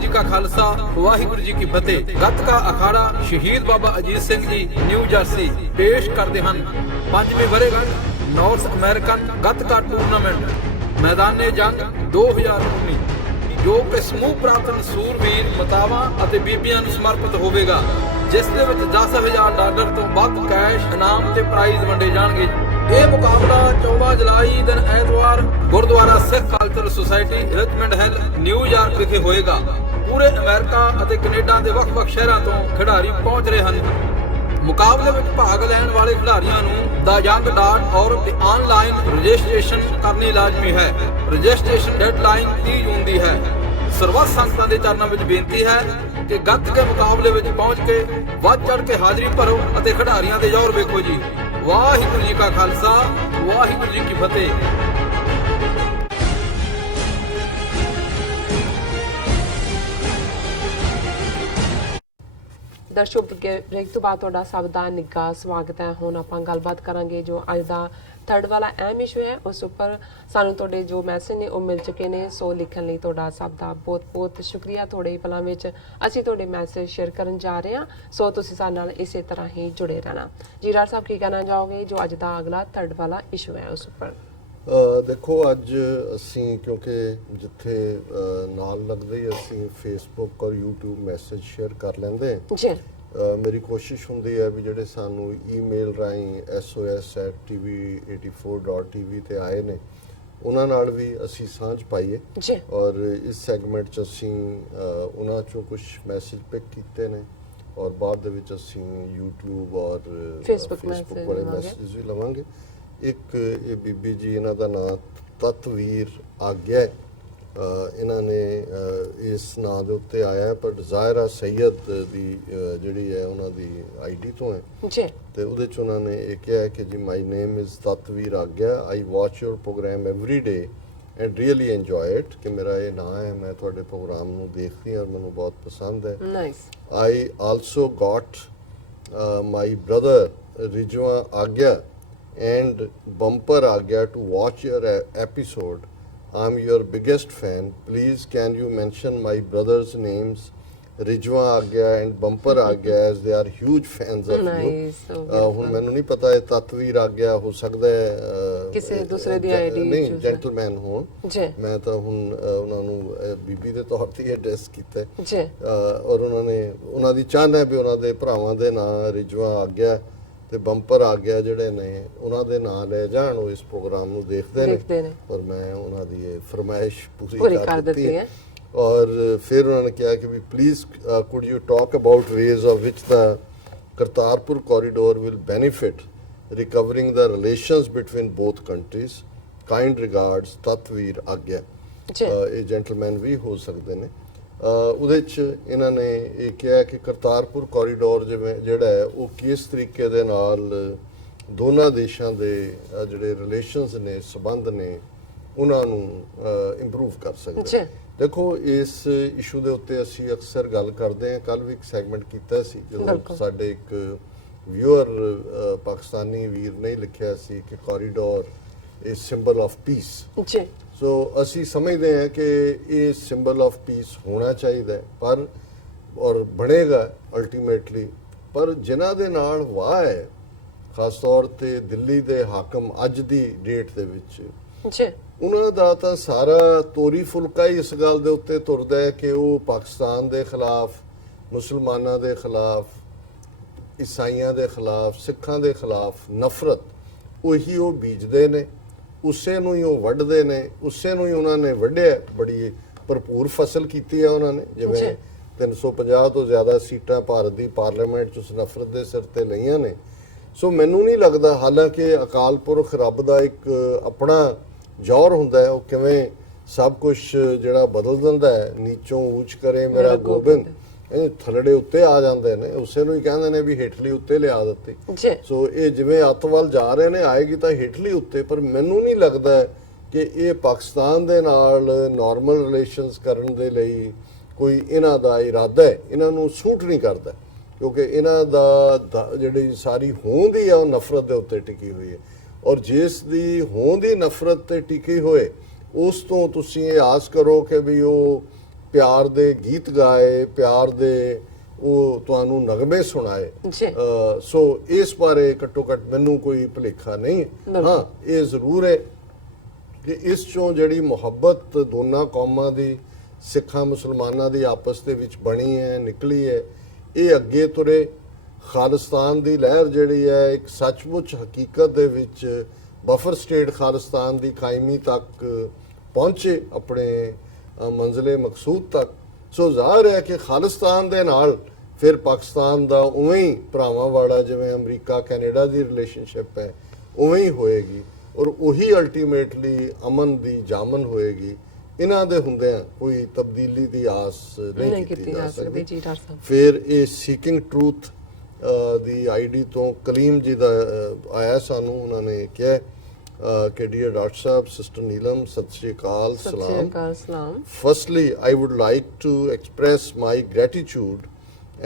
जी का खालसा वाहिगुरु जी की फतेह। गतका अखाड़ा शहीद बाबा अजीत सिंह जी न्यू जर्सी पेश करते हैं 5वीं वर्षगांठ नॉर्थ अमेरिकन गतका टूर्नामेंट मैदाने जंग 2019 जो कि समूह प्राप्तन सूरवीर मातावां ਅਤੇ ਬੀਬੀਆਂ ਨੂੰ ਸਮਰਪਿਤ ਹੋਵੇਗਾ, ਜਿਸ ਦੇ ਵਿੱਚ $10,000 ਤੋਂ ਵੱਧ ਕੈਸ਼ ਇਨਾਮ ਤੇ ਪ੍ਰਾਈਜ਼ ਵੰਡੇ ਜਾਣਗੇ। ਇਹ ਮੁਕਾਬਲਾ 14 ਜੁਲਾਈ ਦਿਨ ਐਤਵਾਰ Gurdwara Sikh Cultural Society Richmond Hill New York ਵਿਖੇ ਹੋਏਗਾ। ਪੂਰੇ ਅਮਰੀਕਾ ਅਤੇ ਕੈਨੇਡਾ ਦੇ ਵੱਖ-ਵੱਖ ਸ਼ਹਿਰਾਂ ਤੋਂ ਖਿਡਾਰੀ ਪਹੁੰਚ ਰਹੇ ਹਨ। ਮੁਕਾਬਲੇ ਵਿੱਚ ਭਾਗ ਲੈਣ ਵਾਲੇ ਖਿਡਾਰੀਆਂ ਨੂੰ theyoung.org ਤੇ ਆਨਲਾਈਨ ਰਜਿਸਟ੍ਰੇਸ਼ਨ ਕਰਨੀ ਲਾਜ਼ਮੀ ਹੈ। ਰਜਿਸਟ੍ਰੇਸ਼ਨ ਡੈਡਲਾਈਨ 30 ਜੂਨ ਦੀ ਹੈ। ਸਰਬੱਤ ਸੰਗਤਾਂ ਦੇ ਚਰਨਾਂ ਵਿੱਚ ਬੇਨਤੀ ਹੈ ਕਿ ਗੱਤਕੇ ਮੁਕਾਬਲੇ ਵਿੱਚ ਪਹੁੰਚ ਕੇ ਵੱਧ ਚੜ੍ਹ ਕੇ ਹਾਜ਼ਰੀ ਭਰੋ ਅਤੇ ਖਿਡਾਰੀਆਂ ਦੇ ਜ਼ੋਰ ਵੇਖੋ ਜੀ। ਵਾਹਿਗੁਰੂ ਜੀ ਕਾ ਖਾਲਸਾ ਵਾਹਿਗੁਰੂ ਜੀ ਕੀ ਫਤਿਹ। ਦਰਸ਼ਕ ਬ੍ਰੇਕ ਤੋਂ ਬਾਅਦ ਤੁਹਾਡਾ ਸਭ ਦਾ ਨਿੱਘਾ ਸਵਾਗਤ ਹੈ। ਹੁਣ ਆਪਾਂ ਗੱਲਬਾਤ ਕਰਾਂਗੇ ਜੋ ਅੱਜ ਦਾ ਥਰਡ ਵਾਲਾ ਅਹਿਮ ਇਸ਼ੂ ਹੈ, ਉਸ ਉੱਪਰ ਸਾਨੂੰ ਤੁਹਾਡੇ ਜੋ ਮੈਸੇਜ ਨੇ ਉਹ ਮਿਲ ਚੁੱਕੇ ਨੇ। ਸੋ ਲਿਖਣ ਲਈ ਤੁਹਾਡਾ ਸਭ ਦਾ ਬਹੁਤ ਬਹੁਤ ਸ਼ੁਕਰੀਆ। ਥੋੜੇ ਪਲਾਂ ਵਿੱਚ ਅਸੀਂ ਤੁਹਾਡੇ ਮੈਸੇਜ ਸ਼ੇਅਰ ਕਰਨ ਜਾ ਰਹੇ ਹਾਂ, ਸੋ ਤੁਸੀਂ ਸਾਡੇ ਨਾਲ ਇਸੇ ਤਰ੍ਹਾਂ ਹੀ ਜੁੜੇ ਰਹਿਣਾ। ਜੀ ਰਾਜ ਸਾਹਿਬ ਕੀ ਕਹਿਣਾ ਚਾਹੋਗੇ ਜੋ ਅੱਜ ਦਾ ਅਗਲਾ ਥਰਡ ਵਾਲਾ ਇਸ਼ੂ ਹੈ ਉਸ ਉੱਪਰ? ਦੇਖੋ ਅੱਜ ਅਸੀਂ ਕਿਉਂਕਿ ਜਿੱਥੇ ਨਾਲ ਲੱਗਦੇ ਅਸੀਂ ਫੇਸਬੁੱਕ ਔਰ YouTube ਮੈਸੇਜ ਸ਼ੇਅਰ ਕਰ ਲੈਂਦੇ ਜੀ। ਮੇਰੀ ਕੋਸ਼ਿਸ਼ ਹੁੰਦੀ ਹੈ ਵੀ ਜਿਹੜੇ ਸਾਨੂੰ ਈਮੇਲ ਰਾਹੀਂ sos@tv84.tv ਤੇ ਆਏ ਨੇ ਉਹਨਾਂ ਨਾਲ ਵੀ ਅਸੀਂ ਸਾਂਝ ਪਾਈਏ ਔਰ ਇਸ ਸੈਗਮੈਂਟ 'ਚ ਅਸੀਂ ਉਹਨਾਂ 'ਚੋਂ ਕੁਝ ਮੈਸੇਜ ਪਿਕ ਕੀਤੇ ਨੇ ਔਰ ਬਾਅਦ ਦੇ ਵਿੱਚ ਅਸੀਂ YouTube ਔਰ ਫੇਸਬੁੱਕ ਵਾਲੇ ਮੈਸੇਜ ਵੀ ਲਵਾਂਗੇ। ਇੱਕ ਇਹ ਬੀਬੀ ਜੀ, ਇਹਨਾਂ ਦਾ ਨਾਂ ਤਤਵੀਰ ਆਗਿਆ, ਇਹਨਾਂ ਨੇ ਇਸ ਨਾਂ ਦੇ ਉੱਤੇ ਆਇਆ ਪਰ ਜ਼ਾਹਿਰਾ ਸੈयद ਦੀ ਜਿਹੜੀ ਹੈ ਉਹਨਾਂ ਦੀ ਆਈਡੀ ਤੋਂ ਹੈ ਜੀ, ਤੇ ਉਹਦੇ 'ਚ ਉਹਨਾਂ ਨੇ ਇਹ ਕਿਹਾ ਕਿ ਜੀ ਮਾਈ ਨੇਮ ਇਜ਼ ਤਤਵੀਰ ਆਗਿਆ, I watch your programme every day and really enjoy it. ਕਿ ਮੇਰਾ ਇਹ ਨਾਂ ਹੈ, ਮੈਂ ਤੁਹਾਡੇ ਪ੍ਰੋਗਰਾਮ ਨੂੰ ਦੇਖਦੀ ਹਾਂ ਔਰ ਮੈਨੂੰ ਬਹੁਤ ਪਸੰਦ ਹੈ। Nice. I also got my brother ਰਿਜਵਾ ਆਗਿਆ and bumper agya to watch your episode. I'm your biggest fan. Please can you mention my brothers' names, Rijwa Agya and Bumper Agya, as they are huge fans of you. ਹੁਣ ਮੈਨੂੰ ਨਹੀਂ ਪਤਾ ਇਹ ਤਤਵੀਰ ਆਗਿਆ ਹੋ ਸਕਦਾ ਹੈ ਕਿਸੇ ਦੂਸਰੇ ਦੀ ਆਈਡੀ ਨਹੀਂ, ਜੈਂਟਲਮੈਨ ਹੋਣ। ਮੈਂ ਤਾਂ ਹੁਣ ਉਹਨਾਂ ਨੂੰ ਬੀਬੀ ਦੇ ਤੌਰ ਤੇ ਐਡਰੈਸ ਕੀਤਾ ਜੀ ਔਰ ਉਹਨਾਂ ਦੀ ਚਾਹਨਾ ਹੈ ਵੀ ਉਹਨਾਂ ਦੇ ਭਰਾਵਾਂ ਦੇ ਨਾਂ ਰਿਜਵਾ ਆਗਿਆ ਤੇ ਬੰਪਰ ਆ ਗਿਆ ਜਿਹੜੇ ਨੇ ਉਹਨਾਂ ਦੇ ਨਾਂ ਲੈ ਜਾਣ, ਉਹ ਇਸ ਪ੍ਰੋਗਰਾਮ ਨੂੰ ਦੇਖਦੇ ਨੇ ਔਰ ਮੈਂ ਉਹਨਾਂ ਦੀ ਇਹ ਫਰਮਾਇਸ਼ ਪੂਰੀ ਕਰ ਦਿੱਤੀ ਹੈ। ਔਰ ਫਿਰ ਉਹਨਾਂ ਨੇ ਕਿਹਾ ਕਿ ਵੀ please could you talk about ways of which the Kartarpur corridor will benefit recovering the relations between both countries. Kind regards ਤਤਵੀਰ ਆਗਿਆ। ਇਹ ਜੈਂਟਲਮੈਨ ਵੀ ਹੋ ਸਕਦੇ ਨੇ। ਉਹਦੇ 'ਚ ਇਹਨਾਂ ਨੇ ਇਹ ਕਿਹਾ ਕਿ ਕਰਤਾਰਪੁਰ ਕੋਰੀਡੋਰ ਜਿਵੇਂ ਜਿਹੜਾ ਹੈ ਉਹ ਕਿਸ ਤਰੀਕੇ ਦੇ ਨਾਲ ਦੋਨਾਂ ਦੇਸ਼ਾਂ ਦੇ ਜਿਹੜੇ ਰਿਲੇਸ਼ਨਸ ਨੇ, ਸੰਬੰਧ ਨੇ, ਉਹਨਾਂ ਨੂੰ ਇੰਪਰੂਵ ਕਰ ਸਕਦੇ। ਦੇਖੋ ਇਸ ਇਸ਼ੂ ਦੇ ਉੱਤੇ ਅਸੀਂ ਅਕਸਰ ਗੱਲ ਕਰਦੇ ਹਾਂ। ਕੱਲ੍ਹ ਵੀ ਇੱਕ ਸੈਗਮੈਂਟ ਕੀਤਾ ਸੀ ਜਦੋਂ ਸਾਡੇ ਇੱਕ ਵਿਊਅਰ ਪਾਕਿਸਤਾਨੀ ਵੀਰ ਨੇ ਲਿਖਿਆ ਸੀ ਕਿ corridor is symbol of peace. ਸੋ ਅਸੀਂ ਸਮਝਦੇ ਹਾਂ ਕਿ ਇਹ ਸਿੰਬਲ ਆਫ ਪੀਸ ਹੋਣਾ ਚਾਹੀਦਾ ਹੈ ਪਰ ਔਰ ਬਣੇਗਾ ਅਲਟੀਮੇਟਲੀ, ਪਰ ਜਿਨ੍ਹਾਂ ਦੇ ਨਾਲ ਵਾਹ ਹੈ ਖਾਸ ਤੌਰ ਤੇ ਦਿੱਲੀ ਦੇ ਹਾਕਮ ਅੱਜ ਦੀ ਡੇਟ ਦੇ ਵਿੱਚ ਉਹਨਾਂ ਦਾ ਤਾਂ ਸਾਰਾ ਤੋਰੀ ਫੁਲਕਾ ਹੀ ਇਸ ਗੱਲ ਦੇ ਉੱਤੇ ਤੁਰਦਾ ਹੈ ਕਿ ਉਹ ਪਾਕਿਸਤਾਨ ਦੇ ਖਿਲਾਫ, ਮੁਸਲਮਾਨਾਂ ਦੇ ਖਿਲਾਫ, ਈਸਾਈਆਂ ਦੇ ਖਿਲਾਫ, ਸਿੱਖਾਂ ਦੇ ਖਿਲਾਫ ਨਫ਼ਰਤ ਉਹੀ ਉਹ ਬੀਜਦੇ ਨੇ, ਉਸੇ ਨੂੰ ਹੀ ਉਹ ਵੱਢਦੇ ਨੇ, ਉਸੇ ਨੂੰ ਹੀ ਉਹਨਾਂ ਨੇ ਵੱਢਿਆ। ਬੜੀ ਭਰਪੂਰ ਫਸਲ ਕੀਤੀ ਹੈ ਉਹਨਾਂ ਨੇ, ਜਿਵੇਂ 350 ਤੋਂ ਜ਼ਿਆਦਾ ਸੀਟਾਂ ਭਾਰਤ ਦੀ ਪਾਰਲੀਮੈਂਟ 'ਚ ਉਸ ਨਫ਼ਰਤ ਦੇ ਸਿਰ ਤੇ ਲਈਆਂ ਨੇ। ਸੋ ਮੈਨੂੰ ਨਹੀਂ ਲੱਗਦਾ, ਹਾਲਾਂਕਿ ਅਕਾਲ ਪੁਰਖ ਰੱਬ ਦਾ ਇੱਕ ਆਪਣਾ ਜ਼ੋਰ ਹੁੰਦਾ ਹੈ, ਉਹ ਕਿਵੇਂ ਸਭ ਕੁਝ ਜਿਹੜਾ ਬਦਲ ਦਿੰਦਾ ਹੈ। ਨੀਚੋਂ ਊਚ ਕਰੇ ਮੇਰਾ ਗੋਬਿੰਦ, ਇਹ ਥੱਲੜੇ ਉੱਤੇ ਆ ਜਾਂਦੇ ਨੇ, ਉਸੇ ਨੂੰ ਹੀ ਕਹਿੰਦੇ ਨੇ ਵੀ ਹੇਠਲੀ ਉੱਤੇ ਲਿਆ ਦਿੱਤੀ। ਸੋ ਇਹ ਜਿਵੇਂ ਅੱਤ ਵੱਲ ਜਾ ਰਹੇ ਨੇ, ਆਏਗੀ ਤਾਂ ਹੇਠਲੀ ਉੱਤੇ, ਪਰ ਮੈਨੂੰ ਨਹੀਂ ਲੱਗਦਾ ਕਿ ਇਹ ਪਾਕਿਸਤਾਨ ਦੇ ਨਾਲ ਨਾਰਮਲ ਰਿਲੇਸ਼ਨਸ ਕਰਨ ਦੇ ਲਈ ਕੋਈ ਇਹਨਾਂ ਦਾ ਇਰਾਦਾ ਹੈ। ਇਹਨਾਂ ਨੂੰ ਸੂਟ ਨਹੀਂ ਕਰਦਾ ਕਿਉਂਕਿ ਇਹਨਾਂ ਦਾ ਜਿਹੜੀ ਸਾਰੀ ਹੋਂਦ ਹੀ ਆ ਉਹ ਨਫ਼ਰਤ ਦੇ ਉੱਤੇ ਟਿਕੀ ਹੋਈ ਹੈ ਔਰ ਜਿਸ ਦੀ ਹੋਂਦ ਹੀ ਨਫ਼ਰਤ ਤੇ ਟਿਕੀ ਹੋਏ ਉਸ ਤੋਂ ਤੁਸੀਂ ਇਹ ਆਸ ਕਰੋ ਕਿ ਵੀ ਉਹ ਪਿਆਰ ਦੇ ਗੀਤ ਗਾਏ, ਪਿਆਰ ਦੇ ਉਹ ਤੁਹਾਨੂੰ ਨਗਮੇ ਸੁਣਾਏ। ਸੋ ਇਸ ਬਾਰੇ ਘੱਟੋ ਘੱਟ ਮੈਨੂੰ ਕੋਈ ਭੁਲੇਖਾ ਨਹੀਂ। ਹਾਂ, ਇਹ ਜ਼ਰੂਰ ਹੈ ਕਿ ਇਸ ਚੋਂ ਜਿਹੜੀ ਮੁਹੱਬਤ ਦੋਨਾਂ ਕੌਮਾਂ ਦੀ, ਸਿੱਖਾਂ ਮੁਸਲਮਾਨਾਂ ਦੀ ਆਪਸ ਦੇ ਵਿੱਚ ਬਣੀ ਹੈ, ਨਿਕਲੀ ਹੈ, ਇਹ ਅੱਗੇ ਤੁਰੇ। ਖਾਲਿਸਤਾਨ ਦੀ ਲਹਿਰ ਜਿਹੜੀ ਹੈ ਇੱਕ ਸੱਚਮੁੱਚ ਹਕੀਕਤ ਦੇ ਵਿੱਚ ਬਫਰ ਸਟੇਟ ਖਾਲਿਸਤਾਨ ਦੀ ਕਾਇਮੀ ਤੱਕ ਪਹੁੰਚੇ, ਆਪਣੇ ਮੰਜ਼ਿਲੇ ਮਕਸੂਦ ਤੱਕ। ਸੋ ਜ਼ਾਹਰ ਹੈ ਕਿ ਖਾਲਿਸਤਾਨ ਦੇ ਨਾਲ ਫਿਰ ਪਾਕਿਸਤਾਨ ਦਾ ਉਵੇਂ ਹੀ ਭਰਾਵਾਂ ਵਾਲਾ, ਜਿਵੇਂ ਅਮਰੀਕਾ ਕੈਨੇਡਾ ਦੀ ਰਿਲੇਸ਼ਨਸ਼ਿਪ ਹੈ, ਉਵੇਂ ਹੀ ਹੋਏਗੀ ਔਰ ਉਹੀ ਅਲਟੀਮੇਟਲੀ ਅਮਨ ਦੀ ਜਾਮਨ ਹੋਏਗੀ। ਇਹਨਾਂ ਦੇ ਹੁੰਦਿਆਂ ਕੋਈ ਤਬਦੀਲੀ ਦੀ ਆਸ ਨਹੀਂ ਕੀਤੀ ਜਾ ਸਕਦੀ। ਫਿਰ ਇਹ ਸੀਕਿੰਗ ਟਰੂਥ ਦੀ ਆਈਡੀ ਤੋਂ ਕਲੀਮ ਜੀ ਦਾ ਆਇਆ ਸਾਨੂੰ, ਉਹਨਾਂ ਨੇ ਕਿਹਾ ਕਿ ਡੀਅਰ ਡਾਕਟਰ ਸਾਹਿਬ, ਸਿਸਟਰ ਨੀਲਮ, ਸਤਿ ਸ਼੍ਰੀ ਅਕਾਲ, ਸਲਾਮ। Firstly, I would like to express my gratitude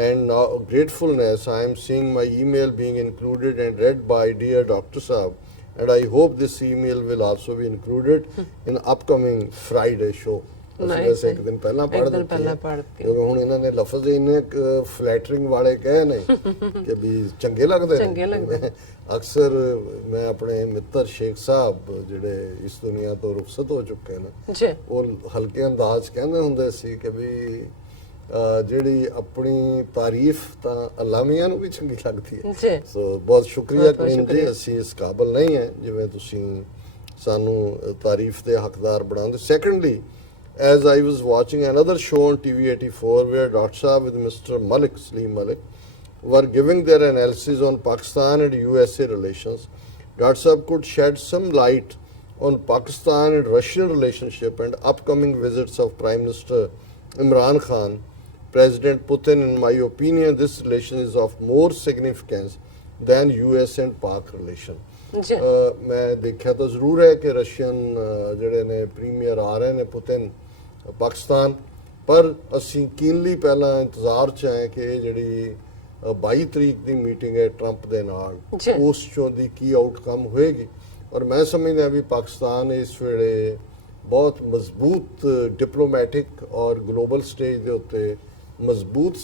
and gratefulness. I am seeing my email being included and read by dear Dr. Saab, and I hope this email will also be included in upcoming Friday show. ਅਸੀਂ ਇੱਕ ਦਿਨ ਪਹਿਲਾਂ ਪੜ੍ਹ ਦਿੱਤੀ, ਕਿਉਂਕਿ ਹੁਣ ਇਹਨਾਂ ਨੇ ਲਫ਼ਜ਼ ਇੰਨੇ ਫਲੈਟਰਿੰਗ ਵਾਲੇ ਕਹੇ ਨੇ ਕਿ ਵੀ ਚੰਗੇ ਲੱਗਦੇ ਨੇ। ਅਕਸਰ ਮੈਂ ਆਪਣੇ ਮਿੱਤਰ ਸ਼ੇਖ ਸਾਹਿਬ ਜਿਹੜੇ ਇਸ ਦੁਨੀਆ ਤੋਂ ਰੁਖਸਤ ਹੋ ਚੁੱਕੇ ਨੇ, ਉਹ ਹਲਕੇ ਅੰਦਾਜ਼ ਕਹਿੰਦੇ ਹੁੰਦੇ ਸੀ ਕਿ ਵੀ ਜਿਹੜੀ ਆਪਣੀ ਤਾਰੀਫ ਤਾਂ ਅੱਲਾ ਮੀਆਂ ਨੂੰ ਵੀ ਚੰਗੀ ਲੱਗਦੀ ਹੈ। ਸੋ ਬਹੁਤ ਸ਼ੁਕਰੀਆ ਕਰੀਮ ਜੀ, ਅਸੀਂ ਇਸ ਕਾਬਲ ਨਹੀਂ ਹੈ ਜਿਵੇਂ ਤੁਸੀਂ ਸਾਨੂੰ ਤਾਰੀਫ ਦੇ ਹੱਕਦਾਰ ਬਣਾਉਂਦੇ। Secondly, as I was watching another show on TV 84 where Dr. Saab with Mr. Malik, Salim Malik, were giving their analysis on Pakistan and USA relations, Dr. Saab could shed some light on Pakistan and Russian relationship and upcoming visits of Prime Minister Imran Khan, President Putin. In my opinion, this relation is of more significance than US and Pak relation. मैं देखा तो जरूर है कि Russian ਜਿਹੜੇ ਨੇ premier ਆ ਰਹੇ ਨੇ ਪੁਤਿਨ ਪਾਕਿਸਤਾਨ, ਪਰ ਅਸੀਂ ਕੀਨਲੀ ਪਹਿਲਾਂ ਇੰਤਜ਼ਾਰ 'ਚ ਹੈ ਕਿ ਇਹ ਜਿਹੜੀ 22 ਤਰੀਕ ਦੀ ਮੀਟਿੰਗ ਹੈ ਟਰੰਪ ਦੇ ਨਾਲ, ਉਸ ਚੋਂ ਦੀ ਕੀ ਆਊਟਕਮ ਹੋਏਗੀ। ਔਰ ਮੈਂ ਸਮਝਦਾ ਵੀ ਪਾਕਿਸਤਾਨ ਇਸ ਵੇਲੇ ਬਹੁਤ ਮਜ਼ਬੂਤ ਡਿਪਲੋਮੈਟਿਕ ਔਰ ਗਲੋਬਲ ਸਟੇਜ ਦੇ ਉੱਤੇ ਮਜ਼ਬੂਤ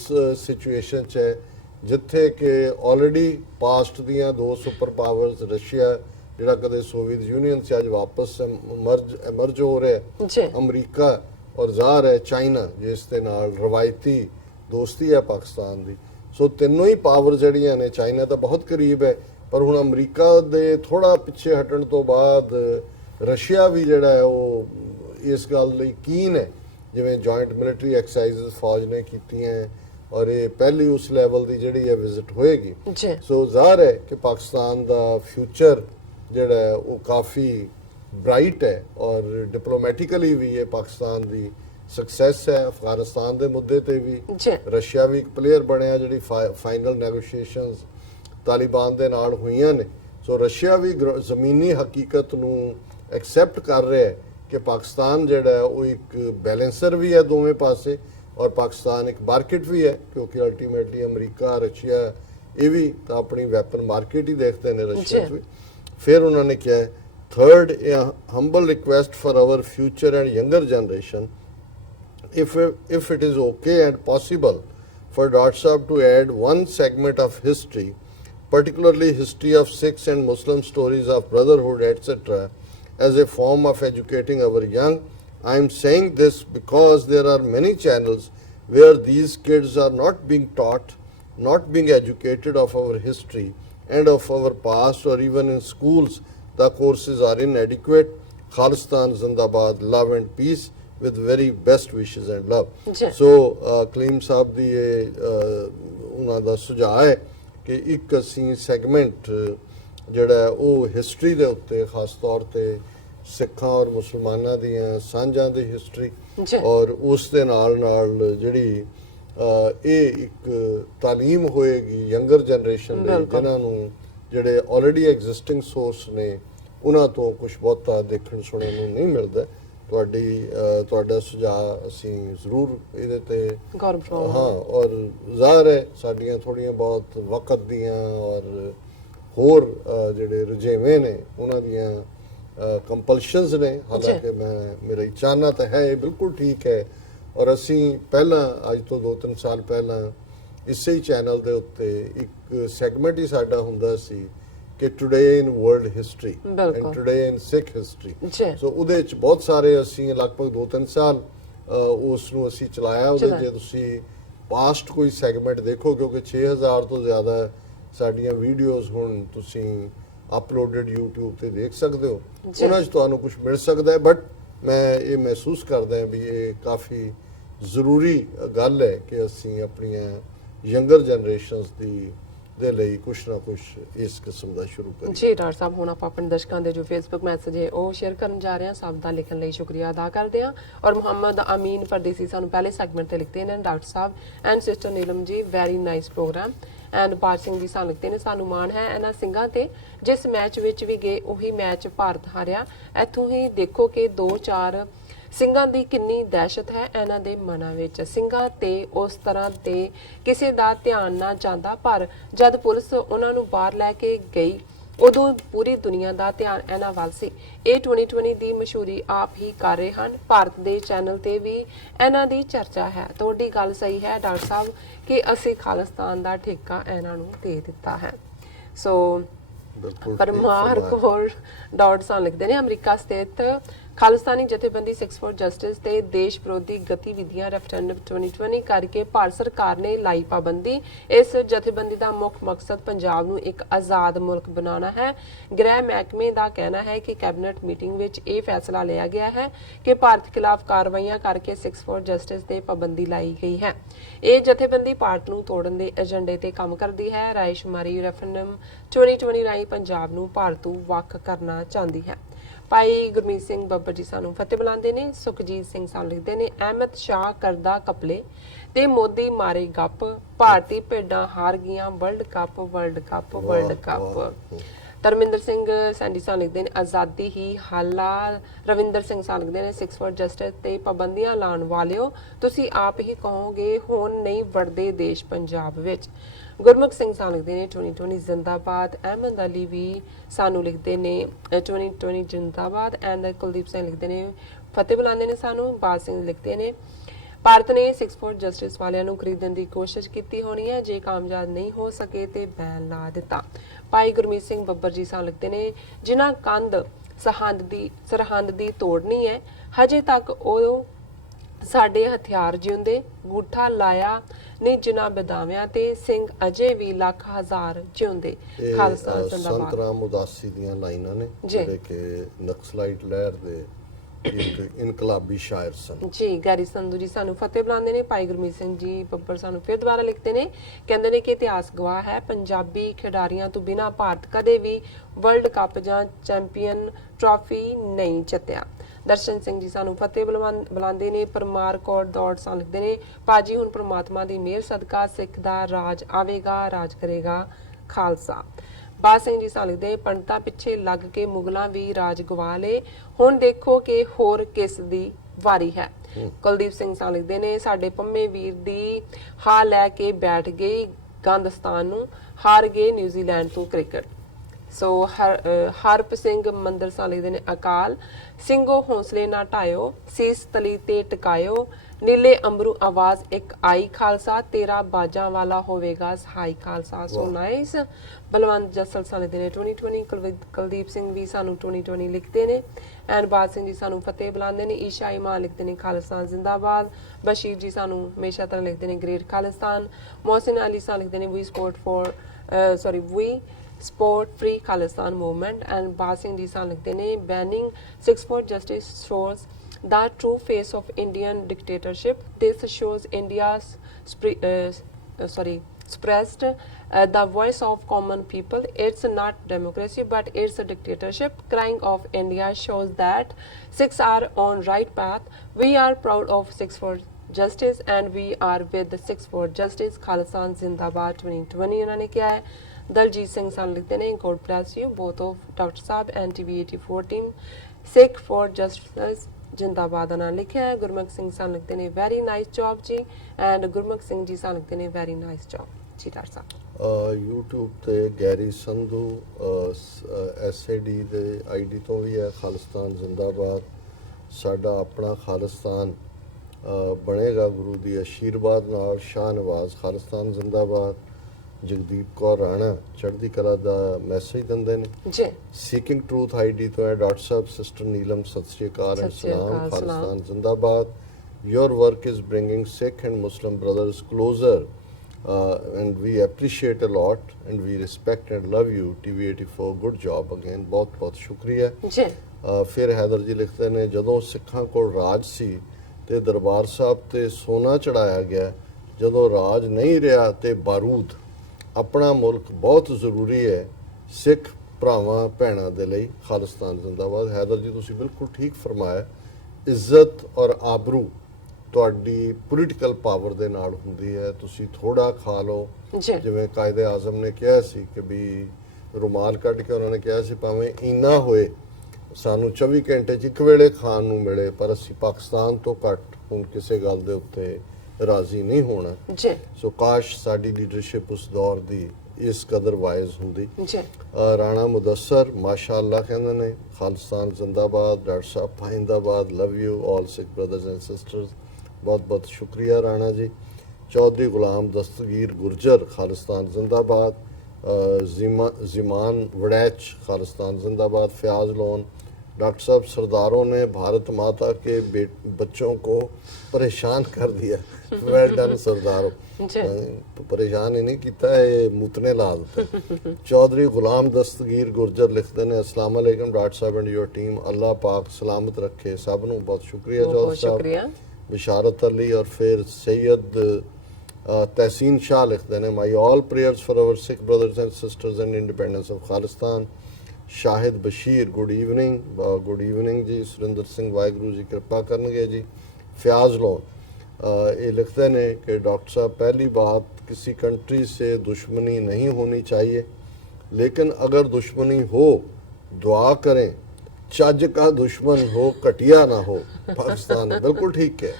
ਸਿਚੁਏਸ਼ਨ 'ਚ ਹੈ, ਜਿੱਥੇ ਕਿ ਆਲਰੇਡੀ ਪਾਸਟ ਦੀਆਂ ਦੋ ਸੁਪਰ ਪਾਵਰਸ, ਰਸ਼ੀਆ ਜਿਹੜਾ ਕਦੇ ਸੋਵੀਅਤ ਯੂਨੀਅਨ ਸੀ ਅੱਜ ਵਾਪਸ ਐਮਰਜ ਹੋ ਰਿਹਾ, ਅਮਰੀਕਾ ਔਰ ਜ਼ਾਹਰ ਹੈ ਚਾਈਨਾ, ਜਿਸ ਦੇ ਨਾਲ ਰਵਾਇਤੀ ਦੋਸਤੀ ਹੈ ਪਾਕਿਸਤਾਨ ਦੀ। ਸੋ ਤਿੰਨੋਂ ਹੀ ਪਾਵਰ ਜਿਹੜੀਆਂ ਨੇ, ਚਾਈਨਾ ਤਾਂ ਬਹੁਤ ਕਰੀਬ ਹੈ, ਪਰ ਹੁਣ ਅਮਰੀਕਾ ਦੇ ਥੋੜਾ ਪਿੱਛੇ ਹਟਣ ਤੋਂ ਬਾਅਦ ਰਸ਼ੀਆ ਵੀ ਜਿਹੜਾ ਹੈ ਉਹ ਇਸ ਗੱਲ ਲਈ ਕੀਨ ਹੈ, ਜਿਵੇਂ ਜੁਆਇੰਟ ਮਿਲਟਰੀ ਐਕਸਰਸਾਈਜ਼ਸ ਫੌਜ ਨੇ ਕੀਤੀਆਂ ਔਰ ਇਹ ਪਹਿਲੀ ਉਸ ਲੈਵਲ ਦੀ ਜਿਹੜੀ ਹੈ ਵਿਜ਼ਿਟ ਹੋਏਗੀ। ਸੋ ਜ਼ਾਹਰ ਹੈ ਕਿ ਪਾਕਿਸਤਾਨ ਦਾ ਫਿਊਚਰ ਜਿਹੜਾ ਹੈ ਉਹ ਕਾਫੀ ਬ੍ਰਾਈਟ ਹੈ ਔਰ ਡਿਪਲੋਮੈਟਿਕਲੀ ਵੀ ਇਹ ਪਾਕਿਸਤਾਨ ਦੀ ਸਕਸੈਸ ਹੈ। ਅਫਗਾਨਿਸਤਾਨ ਦੇ ਮੁੱਦੇ ਤੇ ਵੀ ਰਸ਼ੀਆ ਵੀ ਇੱਕ ਪਲੇਅਰ ਬਣਿਆ, ਜਿਹੜੀ ਫਾਈਨਲ ਨੈਗੋਸ਼ੀਏਸ਼ਨਸ ਤਾਲਿਬਾਨ ਦੇ ਨਾਲ ਹੋਈਆਂ ਨੇ। ਸੋ ਰਸ਼ੀਆ ਵੀ ਜ਼ਮੀਨੀ ਹਕੀਕਤ ਨੂੰ ਐਕਸੈਪਟ ਕਰ ਰਿਹਾ ਹੈ ਕਿ ਪਾਕਿਸਤਾਨ ਜਿਹੜਾ ਹੈ ਉਹ ਇੱਕ ਬੈਲੈਂਸਰ ਵੀ ਹੈ ਦੋਵੇਂ ਪਾਸੇ, ਔਰ ਪਾਕਿਸਤਾਨ ਇੱਕ ਮਾਰਕੀਟ ਵੀ ਹੈ, ਕਿਉਂਕਿ ਅਲਟੀਮੇਟਲੀ ਅਮਰੀਕਾ, ਰਸ਼ੀਆ ਇਹ ਵੀ ਤਾਂ ਆਪਣੀ ਵੈਪਨ ਮਾਰਕੀਟ ਹੀ ਦੇਖਦੇ ਨੇ ਰਸ਼ੀਆ ਵੀ। ਫਿਰ ਉਹਨਾਂ ਨੇ ਕਿਹਾ third, humble request for hour future and younger generation, if it is okay and possible for Dr. Saab to add one segment of history, particularly history of Sikhs and Muslim stories of brotherhood, etc., as a form of educating our young. I am saying this because there are many channels where these kids are not being taught, not being educated of our history and of our past, or even in schools the courses are inadequate. Khalistan Zindabad, love and peace, with very best wishes and love. So Kaleem Saab ਦੀ ਉਹਨਾਂ ਦਾ ਸੁਝਾਅ ਹੈ ਕਿ ਇੱਕ ਅਸੀਂ segment ਜਿਹੜਾ ਉਹ history ਦੇ ਉੱਤੇ, ਖਾਸ ਤੌਰ ਤੇ ਸਿੱਖਾਂ ਔਰ ਮੁਸਲਮਾਨਾਂ ਦੀਆਂ ਸਾਂਝਾਂ ਦੀ ਹਿਸਟਰੀ, ਔਰ ਉਸ ਦੇ ਨਾਲ ਨਾਲ ਜਿਹੜੀ ਇਹ ਇੱਕ ਤਾਲੀਮ ਹੋਏਗੀ ਯੰਗਰ ਜਨਰੇਸ਼ਨ ਦੇ, ਜਿਨ੍ਹਾਂ ਨੂੰ ਜਿਹੜੇ ਆਲਰੇਡੀ ਐਗਜ਼ਿਸਟਿੰਗ ਸੋਰਸ ਨੇ ਉਹਨਾਂ ਤੋਂ ਕੁਝ ਬਹੁਤਾ ਦੇਖਣ ਸੁਣਨ ਨੂੰ ਨਹੀਂ ਮਿਲਦਾ। ਤੁਹਾਡਾ ਸੁਝਾਅ ਅਸੀਂ ਜ਼ਰੂਰ ਇਹਦੇ ਤੇ ਹਾਂ, ਔਰ ਜ਼ਾਹਰ ਹੈ ਸਾਡੀਆਂ ਥੋੜੀਆਂ ਬਹੁਤ ਵਕਤ ਦੀਆਂ ਔਰ ਹੋਰ ਜਿਹੜੇ ਰੁਝੇਵੇਂ ਨੇ ਉਹਨਾਂ ਦੀਆਂ ਕੰਪਲਸ਼ਨਸ ਨੇ। ਹਾਲਾਂਕਿ ਮੇਰਾ ਚਾਹਨਾ ਤਾਂ ਹੈ ਇਹ ਬਿਲਕੁਲ ਠੀਕ ਹੈ, ਔਰ ਅਸੀਂ ਪਹਿਲਾਂ ਅੱਜ ਤੋਂ 2-3 ਸਾਲ ਪਹਿਲਾਂ ਇਸੇ ਹੀ ਚੈਨਲ ਦੇ ਉੱਤੇ ਇੱਕ ਸੈਗਮੈਂਟ ਹੀ ਸਾਡਾ ਹੁੰਦਾ ਸੀ ਕਿ today in world history and today in Sikh history. ਸੋ ਉਹਦੇ ਵਿੱਚ ਬਹੁਤ ਸਾਰੇ ਅਸੀਂ ਲਗਭਗ 2-3 ਸਾਲ ਉਸ ਨੂੰ ਅਸੀਂ ਚਲਾਇਆ। ਉਹਦੇ ਜੇ ਤੁਸੀਂ ਪਾਸਟ ਕੋਈ ਸੈਗਮੈਂਟ ਦੇਖੋ, ਕਿਉਂਕਿ 6000 ਤੋਂ ਜ਼ਿਆਦਾ ਸਾਡੀਆਂ ਵੀਡੀਓਜ਼ ਹੁਣ ਤੁਸੀਂ ਅਪਲੋਡਡ YouTube ਤੇ ਦੇਖ ਸਕਦੇ ਹੋ, ਉਹਨਾਂ 'ਚ ਤੁਹਾਨੂੰ ਕੁਝ ਮਿਲ ਸਕਦਾ ਹੈ। ਬਟ ਮੈਂ ਇਹ ਮਹਿਸੂਸ ਕਰਦਾ ਵੀ ਇਹ ਕਾਫੀ ਜ਼ਰੂਰੀ ਗੱਲ ਹੈ ਕਿ ਅਸੀਂ ਆਪਣੀਆਂ ਯੰਗਰ ਜਨਰੇਸ਼ਨਸ ਦੇ ਲਈ ਕੁਛ ਨਾ ਕੁਛ ਇਸ ਕਿਸਮ ਦਾ ਸ਼ੁਰੂ ਕਰੀਏ। ਜੀ ਡਾਕਟਰ ਸਾਹਿਬ, ਹੁਣ ਆਪਾਂ ਆਪਣੇ ਦਰਸ਼ਕਾਂ ਦੇ ਜੋ ਫੇਸਬੁੱਕ ਮੈਸੇਜ ਹੈ ਉਹ ਸ਼ੇਅਰ ਕਰਨ ਜਾ ਰਹੇ ਹਾਂ। ਸਭ ਦਾ ਲਿਖਣ ਲਈ ਸ਼ੁਕਰੀਆ ਅਦਾ ਕਰਦੇ ਹਾਂ। ਔਰ ਮੁਹੰਮਦ ਅਮੀਨ ਪਰਦੇਸੀ ਸਾਨੂੰ ਪਹਿਲੇ ਸੈਗਮੈਂਟ ਤੇ ਲਿਖਦੇ ਨੇ, doctor Sahib and sister Neelam ji very nice programme. And ਬਾਰ ਸਿੰਘ ਜੀ ਸਾਨੂੰ ਲਿਖਦੇ ਨੇ, ਸਾਨੂੰ ਮਾਣ ਹੈ ਇਹਨਾਂ ਸਿੰਘਾਂ ਤੇ, ਜਿਸ ਮੈਚ ਵਿੱਚ ਵੀ ਗਏ ਉਹੀ ਮੈਚ ਭਾਰਤ ਹਾਰਿਆ। ਇੱਥੋਂ ਹੀ ਦੇਖੋ ਕਿ 2-4 ਸਿੰਘਾਂ ਦੀ ਕਿੰਨੀ ਦਹਿਸ਼ਤ ਹੈ ਇਹਨਾਂ ਦੇ ਮਨਾਂ ਵਿੱਚ। ਸਿੰਘਾਂ ਤੇ ਉਸ ਤਰ੍ਹਾਂ ਤੇ ਕਿਸੇ ਦਾ ਧਿਆਨ ਨਾ ਜਾਂਦਾ, ਪਰ ਜਦ ਪੁਲਿਸ ਉਹਨਾਂ ਨੂੰ ਬਾਹਰ ਲੈ ਕੇ ਗਈ ਉਦੋਂ ਪੂਰੀ ਦੁਨੀਆ ਦਾ ਧਿਆਨ ਇਹਨਾਂ ਵੱਲ ਸੀ। ਇਹ 2020 ਦੀ ਮਸ਼ਹੂਰੀ ਆਪ ਹੀ ਕਰ ਰਹੇ ਹਨ। ਭਾਰਤ ਦੇ ਚੈਨਲ ਤੇ ਵੀ ਇਹਨਾਂ ਦੀ ਚਰਚਾ ਹੈ। ਤੁਹਾਡੀ ਗੱਲ ਸਹੀ ਹੈ ਡਾਕਟਰ ਸਾਹਿਬ ਕਿ ਅਸੀਂ ਖਾਲਿਸਤਾਨ ਦਾ ਠੇਕਾ ਇਹਨਾਂ ਨੂੰ ਦੇ ਦਿੱਤਾ ਹੈ। ਸੋ ਪਰਮਾਰ ਕੌਰ ਡਾਟ ਸਾਨੂੰ ਲਿਖਦੇ ਨੇ, ਅਮਰੀਕਾ ਸਥਿਤ ਖਾਲਿਸਤਾਨੀ ਜਥੇਬੰਦੀ 6 ਫॉर ਜਸਟਿਸ ਤੇ ਦੇਸ਼ ਵਿਰੋਧੀ ਗਤੀਵਿਧੀਆਂ ਰੈਫਰੈਂਡਮ 2020 ਕਰਕੇ ਭਾਰਤ ਸਰਕਾਰ ਨੇ ਲਾਈ ਪਾਬੰਦੀ। ਇਸ ਜਥੇਬੰਦੀ ਦਾ ਮੁੱਖ ਮਕਸਦ ਪੰਜਾਬ ਨੂੰ ਇੱਕ ਆਜ਼ਾਦ ਮੁਲਕ ਬਣਾਉਣਾ ਹੈ। ਗ੍ਰਹਿ ਮਹਿਕਮੇ ਦਾ ਕਹਿਣਾ ਹੈ ਕਿ ਕੈਬਨਿਟ ਮੀਟਿੰਗ ਵਿੱਚ ਇਹ ਫੈਸਲਾ ਲਿਆ ਗਿਆ ਹੈ ਕਿ ਭਾਰਤ ਖਿਲਾਫ ਕਾਰਵਾਈਆਂ ਕਰਕੇ 6 ਫॉर ਜਸਟਿਸ ਤੇ ਪਾਬੰਦੀ ਲਾਈ ਗਈ ਹੈ। ਇਹ ਜਥੇਬੰਦੀ ਭਾਰਤ ਨੂੰ ਤੋੜਨ ਦੇ ਏਜੰਡੇ ਤੇ ਕੰਮ ਕਰਦੀ ਹੈ। ਰਾਏਸ਼ੁਮਾਰੀ ਰੈਫਰੈਂਡਮ 2020 ਰਾਹੀਂ ਪੰਜਾਬ ਨੂੰ ਭਾਰਤ ਤੋਂ ਵੱਖ ਕਰਨਾ ਚਾਹੁੰਦੀ ਹੈ। ਭਾਈ ਗੁਰਮੀਤ ਸਿੰਘ ਬੱਬਰ ਜੀ ਸਾਨੂੰ ਫਤਿਹ ਬੁਲਾਉਂਦੇ ਨੇ। ਸੁਖਜੀਤ ਸਿੰਘ ਸਾਨੂੰ ਲਿਖਦੇ ਨੇ, ਅਹਿਮਦ ਸ਼ਾਹ ਕਰਦਾ ਕਪਲੇ ਤੇ ਮੋਦੀ ਮਾਰੇ ਗੱਪ, ਭਾਰਤੀ ਭੇਡਾਂ ਹਾਰ ਗਈਆਂ world cup world cup world cup. Dharminder Singh Sandy ਸਾਨੂੰ ਲਿਖਦੇ ਨੇ, ਆਜ਼ਾਦੀ ਹੀ ਹਾਲਾ। ਰਵਿੰਦਰ ਸਿੰਘ ਸਾਨੂੰ ਲਿਖਦੇ ਨੇ, 6 ਫॉर ਜਸਟਿਸ ਤੇ ਪਾਬੰਦੀਆਂ ਲਾਉਣ ਵਾਲਿਓ ਤੁਸੀਂ ਆਪ ਹੀ ਕਹੋਗੇ ਹੁਣ ਨਹੀਂ ਵੜਦੇ ਦੇਸ਼ ਪੰਜਾਬ ਵਿੱਚ। ਗੁਰਮੁਖ ਸਿੰਘ ਸਾਨੂੰ ਲਿਖਦੇ ਨੇ 2020 ਜ਼ਿੰਦਾਬਾਦ। ਅਹਿਮਦ ਅਲੀ ਵੀ ਸਾਨੂੰ ਲਿਖਦੇ ਨੇ 2020 ਜ਼ਿੰਦਾਬਾਦ। ਐਂਡ ਕੁਲਦੀਪ ਸਿੰਘ ਲਿਖਦੇ ਨੇ ਫਤਿਹ ਬੁਲਾਉਂਦੇ ਨੇ ਸਾਨੂੰ। ਬਾਜ ਸਿੰਘ ਲਿਖਦੇ ਨੇ, ਭਾਰਤ ਨੇ 6 ਫॉर ਜਸਟਿਸ ਵਾਲਿਆਂ ਨੂੰ ਖਰੀਦਣ ਦੀ ਕੋਸ਼ਿਸ਼ ਕੀਤੀ ਹੋਣੀ ਹੈ, ਜੇ ਕਾਮਯਾਬ ਨਹੀਂ ਹੋ ਸਕੇ ਤੇ ਬੈਨ ਲਾ ਦਿੱਤਾ। ਭਾਈ ਗੁਰਮੀਤ ਸਿੰਘ ਬੱਬਰ ਜੀ ਸਾਨੂੰ ਲਿਖਦੇ ਨੇ, ਜਿਨ੍ਹਾਂ ਕੰਧ ਸਰਹੰਦ ਦੀ ਤੋੜਨੀ ਹੈ ਹਜੇ ਤੱਕ ਉਹ ਸਾਡੇ ਹਥਿਆਰ ਜਿਉਂਦੇ, ਗੂਠਾ ਲਾਇਆ ਨਹੀਂ ਜਿਨ੍ਹਾਂ ਬਦਾਵਿਆਂ ਤੇ ਸਿੰਘ ਅਜੇ ਵੀ ਲੱਖ ਹਜ਼ਾਰ ਜਿਉਂਦੇ। ਖਾਲਸਾ ਜ਼ਿੰਦਾਬਾਦ। ਸੰਤ ਰਾਮ ਉਦਾਸੀ ਦੀਆਂ ਲਾਈਨਾਂ ਨੇ ਜਿਹੜੇ ਕਿ ਨਕਸਲਾਈਟ ਲਹਿਰ ਦੇ ਇੱਕ ਇਨਕਲਾਬੀ ਸ਼ਾਇਰ ਸਨ। ਜੀ ਗੈਰੀ ਸੰਧੂ ਜੀ ਸਾਨੂੰ ਫਤਿਹ ਬੁਲਾਉਂਦੇ ਨੇ। ਭਾਈ ਗੁਰਮੀਤ ਸਿੰਘ ਜੀ ਬੱਬਰ ਸਾਨੂੰ ਫਿਰ ਦੁਬਾਰਾ ਲਿਖਦੇ ਨੇ, ਕਹਿੰਦੇ ਨੇ ਕਿ ਇਤਿਹਾਸ ਗਵਾਹ ਹੈ ਪੰਜਾਬੀ ਖਿਡਾਰੀਆਂ ਤੋਂ ਬਿਨਾਂ ਭਾਰਤ ਕਦੇ ਵੀ ਵਰਲਡ ਕੱਪ ਜਾਂ ਚੈਂਪੀਅਨ ਟਰਾਫੀ ਨਹੀਂ ਜਿੱਤਿਆ। ਦਰਸ਼ਨ ਸਿੰਘ ਜੀ ਸਾਨੂੰ ਫਤਿਹ ਬੁਲਾਉਂਦੇ ਨੇ। ਪਰਮਾਰ ਕੌਰ ਦੌੜ ਸਾਨੂੰ ਲਿਖਦੇ ਨੇ, ਭਾਜੀ ਹੁਣ ਪ੍ਰਮਾਤਮਾ ਦੀ ਮਿਹਰ ਸਦਕਾ ਸਿੱਖ ਦਾ ਰਾਜ ਆਵੇਗਾ, ਰਾਜ ਕਰੇਗਾ ਖਾਲਸਾ। ਬਾਜ ਸਿੰਘ ਜੀ ਸਾਨੂੰ ਲਿਖਦੇ, ਪੰਡਤਾਂ ਪਿੱਛੇ ਲੱਗ ਕੇ ਮੁਗਲਾਂ ਵੀ ਰਾਜ ਗਵਾ ਲਏ, ਹੁਣ ਦੇਖੋ ਕਿ ਹੋਰ ਕਿਸ ਦੀ ਵਾਰੀ ਹੈ। ਕੁਲਦੀਪ ਸਿੰਘ ਸਾਨੂੰ ਲਿਖਦੇ ਨੇ, ਸਾਡੇ ਪੰਮੇ ਵੀਰ ਦੀ ਹਾਰ ਲੈ ਕੇ ਬੈਠ ਗਈ ਗੰਦਸਤਾਨ ਨੂੰ, ਹਾਰ ਗਏ ਨਿਊਜ਼ੀਲੈਂਡ ਤੋਂ ਕ੍ਰਿਕਟ। ਸੋ ਹਰਪ ਸਿੰਘ ਮੰਦਰ ਸਾਨੂੰ ਲਿਖਦੇ ਨੇ, ਅਕਾਲ ਸਿੰਘੋ ਹੌਸਲੇ ਨਾ ਢਾਇਓ, ਸੀਸ ਤਲੀ ਤੇ ਟਿਕਾਇਓ, ਨੀਲੇ ਅੰਬਰੂ ਆਵਾਜ਼ ਇੱਕ ਆਈ ਖਾਲਸਾ, ਤੇਰਾ ਬਾਜਾਂ ਵਾਲਾ ਹੋਵੇਗਾ ਸਹਾਈ ਖਾਲਸਾ। So nice. ਬਲਵੰਤ ਜਸਲ ਸਾਨੂੰ ਲਿਖਦੇ ਨੇ 2020। ਕੁਲਦੀਪ ਸਿੰਘ ਵੀ ਸਾਨੂੰ 2020 ਲਿਖਦੇ ਨੇ। ਐਂਡ ਬਾਜ ਸਿੰਘ ਜੀ ਸਾਨੂੰ ਫਤਿਹ ਬੁਲਾਉਂਦੇ ਨੇ। ਈਸ਼ਾ ਇਮਾਨ ਲਿਖਦੇ ਨੇ ਖਾਲਿਸਤਾਨ ਜ਼ਿੰਦਾਬਾਦ। ਬਸ਼ੀਰ ਜੀ ਸਾਨੂੰ ਹਮੇਸ਼ਾ ਤਰ੍ਹਾਂ ਲਿਖਦੇ ਨੇ ਗ੍ਰੇਟ ਖਾਲਿਸਤਾਨ। ਮੋਹਸਿਨ ਅਲੀ ਸਾਨੂੰ ਲਿਖਦੇ ਨੇ ਵੀ sport free Khalistan movement। and Baz Singh ji san likhte ne, banning 6 for justice shows the true face of Indian dictatorship. This shows India's suppressed the voice of common people. It's not democracy but it's a dictatorship. Crying of India shows that Sikhs are on right path. We are proud of 6 for justice and we are with the 6 for justice। Khalistan Zindabad 2020 उन्होंने किया है। दलजीत सिंह सन लिखते हैं, God bless you both of doctor साहब and TV 84 team. Sikh for justice जिंदाबाद ना लिखा है। गुरमुख सिंह सन लिखते हैं, वेरी नाइस जॉब जी। एंड गुरमुख सिंह जी सन लिखते हैं, वेरी नाइस जॉब जी डॉक्टर साहब। YouTube ਤੇ ਗੈਰੀ ਸੰਧੂ SAD ਦੇ ID ਤੋਂ ਵੀ ਹੈ ਖਾਲਿਸਤਾਨ ਜ਼ਿੰਦਾਬਾਦ। ਸਾਡਾ ਆਪਣਾ ਖਾਲਿਸਤਾਨ ਬਣੇਗਾ ਗੁਰੂ ਦੀ ਆਸ਼ੀਰਵਾਦ ਨਾਲ। ਸ਼ਾਹ ਨਵਾਜ਼ ਖਾਲਿਸਤਾਨ ਜ਼ਿੰਦਾਬਾਦ। ਜਗਦੀਪ ਕੌਰ ਰਾਣਾ ਚੜ੍ਹਦੀ ਕਲਾ ਦਾ ਮੈਸੇਜ ਦਿੰਦੇ ਨੇ ਜੀ। ਸੀਕਿੰਗ ਟਰੂਥ ਆਈਡੀ ਤੋਂ ਹੈ ਡਾਕਟਰ ਸਾਹਿਬ ਸਿਸਟਰ ਨੀਲਮ ਸਤਿ ਸ਼੍ਰੀ ਅਕਾਲ ਐਂਡ ਸਲਾਮ। ਖਾਲਿਸਤਾਨ ਜ਼ਿੰਦਾਬਾਦ। Your work is bringing Sikh and Muslim brothers closer and we appreciate a lot and we respect and love you TV84 good job again ਬਹੁਤ ਬਹੁਤ ਸ਼ੁਕਰੀਆ ਜੀ। ਫਿਰ ਹੈਦਰ ਜੀ ਲਿਖਦੇ ਨੇ ਜਦੋਂ ਸਿੱਖਾਂ ਕੋਲ ਰਾਜ ਸੀ ਤੇ ਦਰਬਾਰ ਸਾਹਿਬ ਤੇ ਸੋਨਾ ਚੜਾਇਆ ਗਿਆ, ਜਦੋਂ ਰਾਜ ਨਹੀਂ ਰਿਹਾ ਤੇ ਬਾਰੂਦ। ਆਪਣਾ ਮੁਲਕ ਬਹੁਤ ਜ਼ਰੂਰੀ ਹੈ ਸਿੱਖ ਭਰਾਵਾਂ ਭੈਣਾਂ ਦੇ ਲਈ। ਖਾਲਿਸਤਾਨ ਜ਼ਿੰਦਾਬਾਦ। ਹੈਦਰ ਜੀ ਤੁਸੀਂ ਬਿਲਕੁਲ ਠੀਕ ਫਰਮਾਇਆ, ਇੱਜ਼ਤ ਔਰ ਆਬਰੂ ਤੁਹਾਡੀ ਪੋਲੀਟੀਕਲ ਪਾਵਰ ਦੇ ਨਾਲ ਹੁੰਦੀ ਹੈ। ਤੁਸੀਂ ਥੋੜਾ ਖਾ ਲਓ, ਜਿਵੇਂ ਕਾਇਦੇ ਆਜ਼ਮ ਨੇ ਕਿਹਾ ਸੀ ਕਿ ਵੀ ਰੁਮਾਲ ਕੱਢ ਕੇ ਉਹਨਾਂ ਨੇ ਕਿਹਾ ਸੀ ਭਾਵੇਂ ਇੰਨਾ ਹੋਏ ਸਾਨੂੰ 24 ਘੰਟੇ 'ਚ ਇੱਕ ਵੇਲੇ ਖਾਣ ਨੂੰ ਮਿਲੇ, ਪਰ ਅਸੀਂ ਪਾਕਿਸਤਾਨ ਤੋਂ ਘੱਟ ਹੁਣ ਕਿਸੇ ਗੱਲ ਦੇ ਉੱਤੇ ਰਾਜ਼ੀ ਨਹੀਂ ਹੋਣਾ। ਸੋ ਕਾਸ਼ ਸਾਡੀ ਲੀਡਰਸ਼ਿਪ ਉਸ ਦੌਰ ਦੀ ਇਸ ਕਦਰ ਵਾਇਜ਼ ਹੁੰਦੀ। ਰਾਣਾ ਮੁਦੱਸਰ ਮਾਸ਼ਾਅੱਲਾ ਕਹਿੰਦੇ ਨੇ ਖਾਲਿਸਤਾਨ ਜ਼ਿੰਦਾਬਾਦ। ਡਾਕਟਰ ਸਾਹਿਬ ਫਾਇੰਦਾਬਾਦ love you all Sikh brothers and sisters ਬਹੁਤ ਬਹੁਤ ਸ਼ੁਕਰੀਆ ਰਾਣਾ ਜੀ। ਚੌਧਰੀ ਗੁਲਾਮ ਦਸਤਗੀਰ ਗੁਰਜਰ ਖਾਲਿਸਤਾਨ ਜ਼ਿੰਦਾਬਾਦ। ज़ीमान वड़ैच खालिस्तान जिंदाबाद। फ़याज़ लोन डॉक्टर साहब सरदारों ने भारत माता के बच्चों को परेशान कर दिया। वेल डन सरदारों, परेशान ही नहीं किया, ये मुतने ला देते। चौधरी गुलाम दस्तगीर गुर्जर लिखते हैं अस्सलाम वालेकुम डॉक्टर साहब एंड योर टीम, अल्लाह पाक सलामत रखे सब नूं। बहुत शुक्रिया चौधरी साहब। बिशारत अली और फिर सैयद तहसीन शाह लिखते हैं my all prayers for our Sikh brothers and sisters and independence of Khalistan. Shahid Bashir good evening जी। सुरिंदर सिंह वाहिगुरू जी कृपा करनगे जी। फ़याज़ लोन ये लिखते हैं कि डॉक्टर साहब पहली बात किसी कंट्री से दुश्मनी नहीं होनी चाहिए, लेकिन अगर दुश्मनी हो दुआ करें ਚੱਜ का दुश्मन हो घटिया ना हो। पाकिस्तान बिल्कुल ठीक है,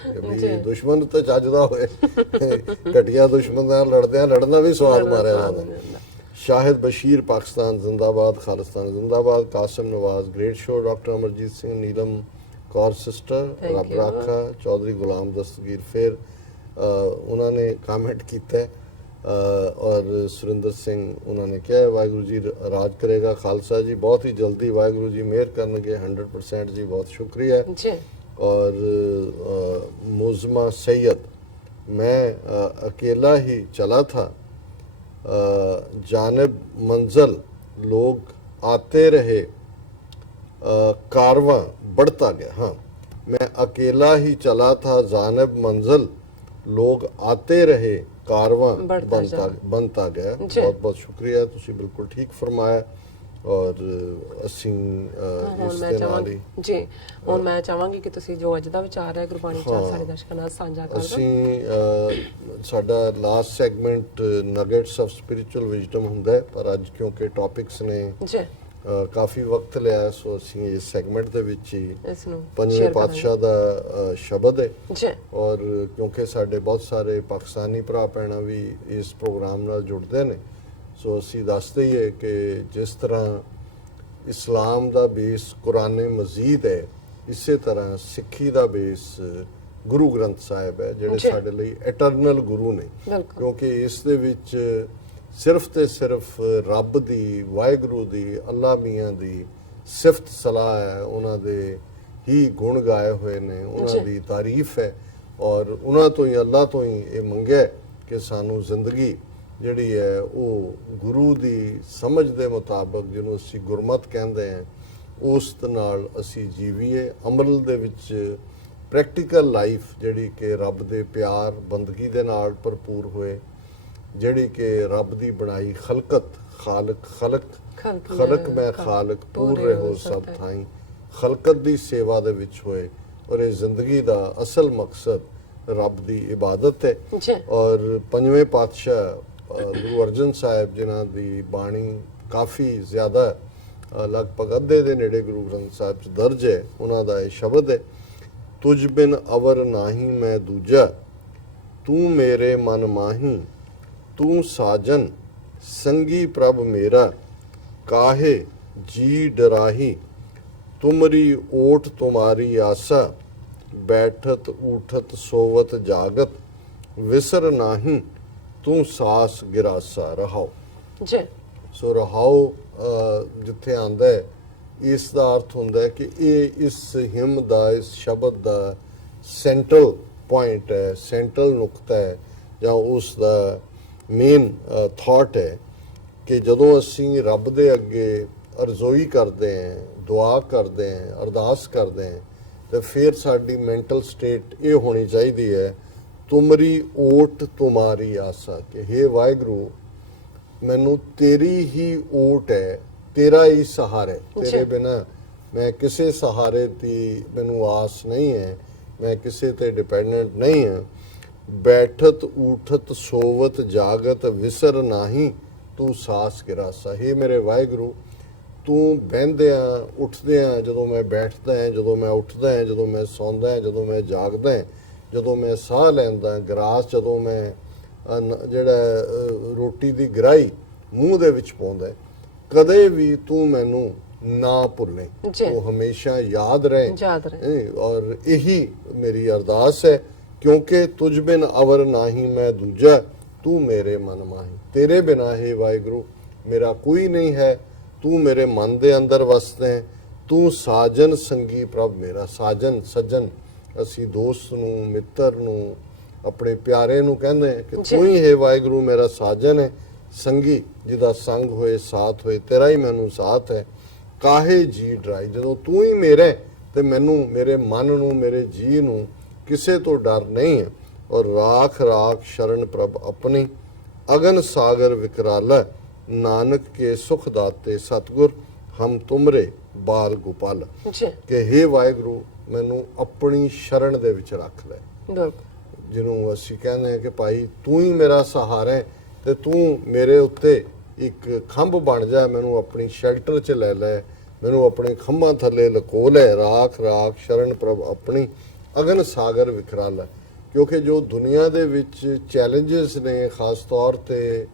दुश्मन तो ਚੱਜ ਦਾ ਹੋਏ, घटिया दुश्मन ਨਾਲ ਲੜਨਾ ਵੀ ਸਵਾਦ ਮਾਰਿਆ ਜਾਂਦਾ। शाहिद बशीर पाकिस्तान जिंदाबाद। खालिस्तान जिंदाबाद। Qasim Nawaz great show. Doctor Amarjeet Singh Neelam Kaur sister रब राखा। चौधरी गुलाम दस्तगीर फिर उन्होंने कमेंट किया और सुरिंदर सिंह उन्होंने क्या वाहिगुरू जी राज करेगा खालसा जी, बहुत ही जल्दी वाहिगुरू जी मेहर करनगे 100% जी, बहुत शुक्रिया। और मुज़मा सैयद मैं अकेला ही चला था, जानिब मंजिल लोग आते रहे, कारवां बढ़ता गया। हाँ, मैं अकेला ही चला था, जानिब मंजिल लोग आते रहे, कारवां बनता गया। बहुत बहुत शुक्रिया, तुसी बिल्कुल ठीक फरमाया। और ਅਸੀਂ ਇਸ ਦੇ ਨਾਲ ਹੀ ਜੀ ਹੁਣ ਮੈਂ ਚਾਹਾਂਗੀ ਕਿ ਤੁਸੀਂ ਜੋ ਅੱਜ ਦਾ ਵਿਚਾਰ ਹੈ ਗੁਰਬਾਣੀ ਵਿਚਾਰ ਸਾਡੇ ਦਰਸ਼ਕਾਂ ਨਾਲ ਸਾਂਝਾ ਕਰ ਦਿਓ। ਅਸੀਂ ਸਾਡਾ last segment nuggets of spiritual wisdom ਹੁੰਦਾ ਹੈ, ਪਰ ਅੱਜ ਕਿਉਂਕਿ ਟੌਪਿਕਸ ਨੇ ਜੀ ਕਾਫੀ ਵਕਤ ਲਿਆ, ਸੋ ਅਸੀਂ ਇਸ ਸੈਗਮੈਂਟ ਦੇ ਵਿੱਚ ਹੀ ਪੰਜਵੇਂ ਪਾਤਸ਼ਾਹ ਦਾ ਸ਼ਬਦ ਹੈ ਜੀ। ਔਰ ਕਿਉਂਕਿ ਸਾਡੇ ਬਹੁਤ ਸਾਰੇ ਪਾਕਿਸਤਾਨੀ ਭਰਾ ਭੈਣਾਂ ਵੀ ਇਸ ਪ੍ਰੋਗਰਾਮ ਨਾਲ ਜੁੜਦੇ ਨੇ, ਸੋ ਅਸੀਂ ਦੱਸਦੇ ਹੀ ਹੈ ਕਿ ਜਿਸ ਤਰ੍ਹਾਂ ਇਸਲਾਮ ਦਾ ਬੇਸ ਕੁਰਾਨ ਮਜੀਦ ਹੈ, ਇਸੇ ਤਰ੍ਹਾਂ ਸਿੱਖੀ ਦਾ ਬੇਸ ਗੁਰੂ ਗ੍ਰੰਥ ਸਾਹਿਬ ਹੈ, ਜਿਹੜੇ ਸਾਡੇ ਲਈ ਇਟਰਨਲ ਗੁਰੂ ਨੇ। ਕਿਉਂਕਿ ਇਸ ਦੇ ਵਿੱਚ ਸਿਰਫ ਤੇ ਸਿਰਫ ਰੱਬ ਦੀ, ਵਾਹਿਗੁਰੂ ਦੀ, ਅੱਲਾ ਮੀਆਂ ਦੀ ਸਿਫਤ ਸਲਾਹ ਹੈ, ਉਹਨਾਂ ਦੇ ਹੀ ਗੁਣ ਗਾਏ ਹੋਏ ਨੇ, ਉਹਨਾਂ ਦੀ ਤਾਰੀਫ ਹੈ। ਔਰ ਉਹਨਾਂ ਤੋਂ ਹੀ, ਅੱਲਾ ਤੋਂ ਹੀ ਇਹ ਮੰਗਿਆ ਕਿ ਸਾਨੂੰ ਜ਼ਿੰਦਗੀ ਜਿਹੜੀ ਹੈ ਉਹ ਗੁਰੂ ਦੀ ਸਮਝ ਦੇ ਮੁਤਾਬਕ, ਜਿਹਨੂੰ ਅਸੀਂ ਗੁਰਮਤ ਕਹਿੰਦੇ ਹਾਂ, ਉਸ ਨਾਲ ਅਸੀਂ ਜੀਵੀਏ। ਅਮਲ ਦੇ ਵਿੱਚ ਪ੍ਰੈਕਟੀਕਲ ਲਾਈਫ ਜਿਹੜੀ ਕਿ ਰੱਬ ਦੇ ਪਿਆਰ ਬੰਦਗੀ ਦੇ ਨਾਲ ਭਰਪੂਰ ਹੋਏ, ਜਿਹੜੀ ਕਿ ਰੱਬ ਦੀ ਬਣਾਈ ਖਲਕਤ, ਖਲਕ ਮੈਂ ਖਾਲਕ ਪੂਰ ਰਹੋ ਸਭ ਥਾਈਂ, ਖਲਕਤ ਦੀ ਸੇਵਾ ਦੇ ਵਿੱਚ ਹੋਏ। ਔਰ ਇਹ ਜ਼ਿੰਦਗੀ ਦਾ ਅਸਲ ਮਕਸਦ ਰੱਬ ਦੀ ਇਬਾਦਤ ਹੈ। ਔਰ ਪੰਜਵੇਂ ਪਾਤਸ਼ਾਹ ਗੁਰੂ ਅਰਜਨ ਸਾਹਿਬ ਜਿਨ੍ਹਾਂ ਦੀ ਬਾਣੀ ਕਾਫੀ ਜ਼ਿਆਦਾ ਲਗਭਗ ਅੱਧੇ ਦੇ ਨੇੜੇ ਗੁਰੂ ਗ੍ਰੰਥ ਸਾਹਿਬ 'ਚ ਦਰਜ ਹੈ, ਉਹਨਾਂ ਦਾ ਇਹ ਸ਼ਬਦ ਹੈ, ਤੁਝ ਬਿਨ ਅਵਰ ਨਾਹੀ ਮੈਂ ਦੂਜਾ, ਤੂੰ ਮੇਰੇ ਮਨ ਮਾਹੀ, ਤੂੰ ਸਾਜਨ ਸੰਗੀ ਪ੍ਰਭ ਮੇਰਾ, ਕਾਹੇ ਜੀ ਡਰਾਹੀ, ਤੁਮਰੀ ਓਟ ਤੁਮਾਰੀ ਆਸਾ, ਬੈਠਤ ਊਠਤ ਸੋਵਤ ਜਾਗਤ ਵਿਸਰ ਨਾਹੀਂ ਤੂੰ ਸਾਸ ਗਿਰਾਸਾ ਰਹਾਓ। ਜੀ ਸੋ ਰਹਾਓ ਜਿੱਥੇ ਆਂਦਾ ਹੈ, ਇਸ ਦਾ ਅਰਥ ਹੁੰਦਾ ਹੈ ਕਿ ਇਹ ਇਸ ਹਿੰਮ ਦਾ, ਇਸ ਸ਼ਬਦ ਦਾ ਸੈਂਟਰਲ ਪੁਆਇੰਟ ਹੈ, ਸੈਂਟਰਲ ਨੁਕਤਾ ਹੈ, ਜਾਂ ਉਸ ਦਾ ਮੇਨ ਥਾਟ ਹੈ ਕਿ ਜਦੋਂ ਅਸੀਂ ਰੱਬ ਦੇ ਅੱਗੇ ਅਰਜ਼ੋਈ ਕਰਦੇ ਹਾਂ, ਦੁਆ ਕਰਦੇ ਹਾਂ, ਅਰਦਾਸ ਕਰਦੇ ਹਾਂ, ਤੇ ਫਿਰ ਸਾਡੀ ਮੈਂਟਲ ਸਟੇਟ ਇਹ ਹੋਣੀ ਚਾਹੀਦੀ ਹੈ, ਤੁਮਰੀ ਓਟ ਤੁਮਾਰੀ ਆਸਾ, ਕਿ ਹੇ ਵਾਹਿਗੁਰੂ ਮੈਨੂੰ ਤੇਰੀ ਹੀ ਓਟ ਹੈ, ਤੇਰਾ ਹੀ ਸਹਾਰਾ ਹੈ, ਤੇਰੇ ਬਿਨਾ ਮੈਂ ਕਿਸੇ ਸਹਾਰੇ ਦੀ ਮੈਨੂੰ ਆਸ ਨਹੀਂ ਹੈ, ਮੈਂ ਕਿਸੇ ਤੇ ਡਿਪੈਂਡੈਂਟ ਨਹੀਂ ਹਾਂ। ਬੈਠਤ ਊਠਤ ਸੋਵਤ ਜਾਗਤ ਵਿਸਰ ਨਾਹੀਂ ਤੂੰ ਸਾਸ ਗਿਰਾਸਾ, ਹੇ ਮੇਰੇ ਵਾਹਿਗੁਰੂ ਤੂੰ ਬਹਿੰਦਿਆਂ ਉੱਠਦਿਆਂ, ਜਦੋਂ ਮੈਂ ਬੈਠਦਾ ਹਾਂ, ਜਦੋਂ ਮੈਂ ਉੱਠਦਾ ਹਾਂ, ਜਦੋਂ ਮੈਂ ਸੌਂਦਾ ਹਾਂ, ਜਦੋਂ ਮੈਂ ਜਾਗਦਾ ਹਾਂ, ਜਦੋਂ ਮੈਂ ਸਾਹ ਲੈਂਦਾ, ਗਰਾਸ ਜਦੋਂ ਮੈਂ ਜਿਹੜਾ ਰੋਟੀ ਦੀ ਗਰਾਈ ਮੂੰਹ ਦੇ ਵਿੱਚ ਪਾਉਂਦਾ, ਕਦੇ ਵੀ ਤੂੰ ਮੈਨੂੰ ਨਾ ਭੁੱਲੇ, ਉਹ ਹਮੇਸ਼ਾ ਯਾਦ ਰਹੇ। ਔਰ ਇਹੀ ਮੇਰੀ ਅਰਦਾਸ ਹੈ, ਕਿਉਂਕਿ ਤੁਝ ਬਿਨ ਅਵਰ ਨਾਹੀਂ ਮੈਂ ਦੂਜਾ, ਤੂੰ ਮੇਰੇ ਮਨ ਮਾਹੀ, ਤੇਰੇ ਬਿਨਾ ਹੈ ਵਾਹਿਗੁਰੂ ਮੇਰਾ ਕੋਈ ਨਹੀਂ ਹੈ, ਤੂੰ ਮੇਰੇ ਮਨ ਦੇ ਅੰਦਰ ਵਸਦਾ ਹੈ, ਤੂੰ ਸਾਜਨ ਸੰਗੀ ਪ੍ਰਭ ਮੇਰਾ, ਸਾਜਨ ਸੱਜਣ ਅਸੀਂ ਦੋਸਤ ਨੂੰ, ਮਿੱਤਰ ਨੂੰ, ਆਪਣੇ ਪਿਆਰੇ ਨੂੰ ਕਹਿੰਦੇ ਕਿ ਤੂੰ ਹੀ ਹੈ ਵਾਹਿਗੁਰੂ ਮੇਰਾ ਸਾਜਨ ਹੈ, ਸੰਗੀ ਜਿਹਦਾ ਸੰਗ ਹੋਏ, ਸਾਥ ਹੋਏ, ਤੇਰਾ ਹੀ ਮੈਨੂੰ ਸਾਥ ਹੈ। ਕਾਹੇ ਜੀ ਡਰਾਈ, ਜਦੋਂ ਤੂੰ ਹੀ ਮੇਰੇ ਤੇ ਮੈਨੂੰ, ਮੇਰੇ ਮਨ ਨੂੰ, ਮੇਰੇ ਜੀ ਨੂੰ ਕਿਸੇ ਤੋਂ ਡਰ ਨਹੀਂ ਹੈ। ਔਰ ਰਾਖ ਰਾਖ ਸ਼ਰਨ ਪ੍ਰਭ ਆਪਣੀ, ਅਗਨ ਸਾਗਰ ਵਿਕਰਾਲਾ, ਨਾਨਕ ਕੇ ਸੁਖ ਦਾਤੇ ਸਤਗੁਰ, ਹਮ ਤੁਮਰੇ ਬਾਲ ਗੋਪਾਲ, ਕਿ ਹੇ ਵਾਹਿਗੁਰੂ ਮੈਨੂੰ ਆਪਣੀ ਸ਼ਰਨ ਦੇ ਵਿੱਚ ਰੱਖ ਲੈ। ਜਿਹਨੂੰ ਅਸੀਂ ਕਹਿੰਦੇ ਹਾਂ ਕਿ ਭਾਈ ਤੂੰ ਹੀ ਮੇਰਾ ਸਹਾਰਾ ਹੈ, ਤੇ ਤੂੰ ਮੇਰੇ ਉੱਤੇ ਇੱਕ ਖੰਭ ਬਣ ਜਾ, ਮੈਨੂੰ ਆਪਣੀ ਸ਼ੈਲਟਰ 'ਚ ਲੈ ਲੈ, ਮੈਨੂੰ ਆਪਣੇ ਖੰਭਾਂ ਥੱਲੇ ਲਕੋ ਲੈ। ਰਾਖ ਰਾਖ ਸ਼ਰਨ ਪ੍ਰਭ ਆਪਣੀ, ਅਗਨ ਸਾਗਰ ਵਿਕਰਾਲਾ, ਕਿਉਂਕਿ ਜੋ ਦੁਨੀਆ ਦੇ ਵਿੱਚ ਚੈਲੰਜਸ ਨੇ, ਖਾਸ ਤੌਰ ਤੇ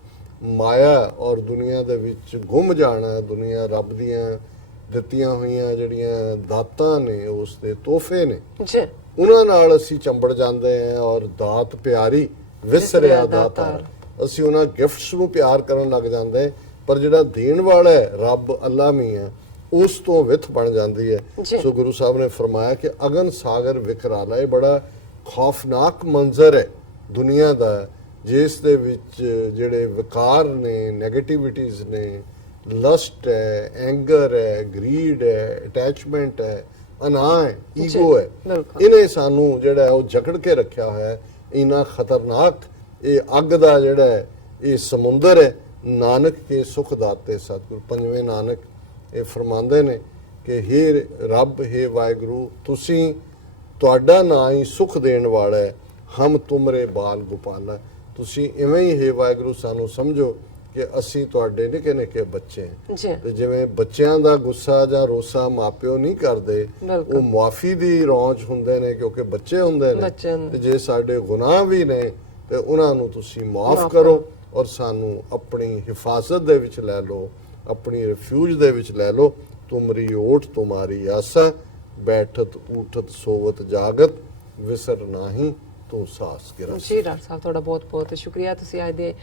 ਮਾਇਆ ਔਰ ਦੁਨੀਆ ਦੇ ਵਿੱਚ ਗੁੰਮ ਜਾਣਾ, ਦੁਨੀਆ ਰੱਬ ਦੀਆਂ ਦਿੱਤੀਆਂ ਹੋਈਆਂ ਜਿਹੜੀਆਂ ਦਾਤਾਂ ਨੇ, ਉਸ ਦੇ ਤੋਹਫੇ ਨੇ, ਉਹਨਾਂ ਨਾਲ ਅਸੀਂ ਚੰਬੜ ਜਾਂਦੇ ਹਾਂ। ਔਰ ਦਾਤ ਪਿਆਰੀ ਵਿਸਰਿਆ ਦਾਤਾਰ, ਅਸੀਂ ਉਹਨਾਂ ਗਿਫਟਸ ਨੂੰ ਪਿਆਰ ਕਰਨ ਲੱਗ ਜਾਂਦੇ, ਪਰ ਜਿਹੜਾ ਦੇਣ ਵਾਲਾ ਹੈ ਰੱਬ ਅੱਲਾ ਮੀਆਂ, ਉਸ ਤੋਂ ਵਿਥ ਬਣ ਜਾਂਦੀ ਹੈ। ਸੋ ਗੁਰੂ ਸਾਹਿਬ ਨੇ ਫਰਮਾਇਆ ਕਿ ਅਗਨ ਸਾਗਰ ਵਿਕਰਾਲਾ, ਇਹ ਬੜਾ ਖੌਫਨਾਕ ਮੰਜ਼ਰ ਹੈ ਦੁਨੀਆ ਦਾ, ਜਿਸ ਦੇ ਵਿੱਚ ਜਿਹੜੇ ਵਿਕਾਰ ਨੇ, ਨੈਗੇਟਿਵਿਟੀਜ਼ ਨੇ, ਲਸਟ ਹੈ, ਐਂਗਰ ਹੈ, ਗਰੀਡ ਹੈ, ਅਟੈਚਮੈਂਟ ਹੈ, ਅਨਾਹ ਹੈ, ਈਗੋ ਹੈ, ਇਹਨੇ ਸਾਨੂੰ ਜਿਹੜਾ ਉਹ ਜਕੜ ਕੇ ਰੱਖਿਆ ਹੋਇਆ। ਇੰਨਾ ਖਤਰਨਾਕ ਇਹ ਅੱਗ ਦਾ ਜਿਹੜਾ ਇਹ ਸਮੁੰਦਰ ਹੈ। ਨਾਨਕ ਕੇ ਸੁਖ ਦਾਤੇ ਸਤਿਗੁਰ, ਪੰਜਵੇਂ ਨਾਨਕ ਇਹ ਫਰਮਾਉਂਦੇ ਨੇ ਕਿ ਹੇ ਰੱਬ, ਹੇ ਵਾਹਿਗੁਰੂ, ਤੁਸੀਂ, ਤੁਹਾਡਾ ਨਾਂ ਹੀ ਸੁਖ ਦੇਣ ਵਾਲਾ ਹੈ, ਹਮ ਤੁਮਰੇ ਬਾਲ ਗੋਪਾਲਾ, ਤੁਸੀਂ ਇਵੇਂ ਹੀ ਹੇ ਵਾਹਿਗੁਰੂ ਸਾਨੂੰ ਸਮਝੋ ਕਿ ਅਸੀਂ ਤੁਹਾਡੇ ਨਿੱਕੇ ਨਿੱਕੇ ਬੱਚੇ ਹਾਂ। ਤੇ ਜਿਵੇਂ ਬੱਚਿਆਂ ਦਾ ਗੁੱਸਾ ਜਾਂ ਰੋਸਾ ਮਾਪਿਓ ਨਹੀਂ ਕਰਦੇ, ਉਹ ਮੁਆਫੀ ਦੀ ਰੌਂਚ ਹੁੰਦੇ ਨੇ ਕਿਉਂਕਿ ਬੱਚੇ ਹੁੰਦੇ ਨੇ, ਤੇ ਜੇ ਸਾਡੇ ਗੁਨਾਹ ਵੀ ਨੇ ਤੇ ਉਹਨਾਂ ਨੂੰ ਤੁਸੀਂ ਮਾਫ ਕਰੋ, ਔਰ ਸਾਨੂੰ ਆਪਣੀ ਹਿਫਾਜ਼ਤ ਦੇ ਵਿੱਚ ਲੈ ਲਓ, ਆਪਣੀ ਰਿਫਿਊਜ ਦੇ ਵਿੱਚ ਲੈ ਲਓ। ਤੁਮਰੀ ਓਟ ਤੁਮਾਰੀ ਆਸਾ, ਬੈਠਤ ਊਠਤ ਸੋਵਤ ਜਾਗਤ, ਵਿਸਰ ਨਾਹੀਂ ਤੂੰ ਸਾਸ ਗਿਰਾਸਾ। ਜੀ ਡਾਕਟਰ ਸਾਹਿਬ, ਤੁਹਾਡਾ ਬਹੁਤ ਬਹੁਤ ਸ਼ੁਕਰੀਆ। ਤੁਸੀਂ ਅੱਜ ਦੇ